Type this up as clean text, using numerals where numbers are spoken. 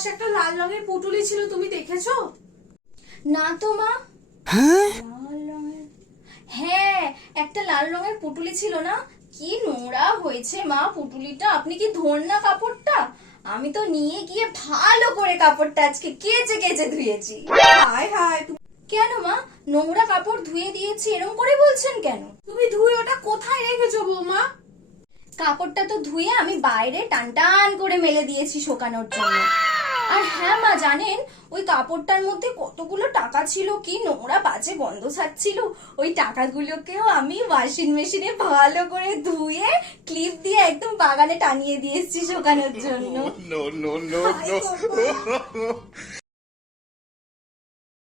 পাশে একটা লাল রঙের পুটুলি ছিল, তুমি দেখেছো? না তো মা। লাল রঙের, হ্যাঁ একটা লাল রঙের পুটুলি ছিল না? কি নোংরা হয়েছে মা পুটুলিটা। আপনি কি ধোন না কাপড়টা? আমি তো নিয়ে গিয়ে ভালো করে কাপড়টা আজকে কেচে কেচে ধুয়েছি। হায় হায়, কেন মা, নোংরা কাপড় ধুয়ে দিয়েছি এরকম করে বলছেন কেন? তুমি ধুয়ে ওটা কোথায় রেখেছো বৌমা? কাপড়টা তো ধুয়ে আমি বাইরে টান টান করে মেলে দিয়েছি শুকানোর জন্য। আর হ্যাঁ মা, জানেন ওই কাপড়টার মধ্যে কতগুলো টাকা ছিল, কি নোংরা বাজে গন্ধ ছাড়ছিল। ওই টাকাগুলোকেও আমি ওয়াশিং মেশিনে ভালো করে ধুয়ে ক্লিপ দিয়ে একদম বাগানে টানিয়ে দিয়েছি শুকানোর জন্য। No, no, no, হায় no. বাবা।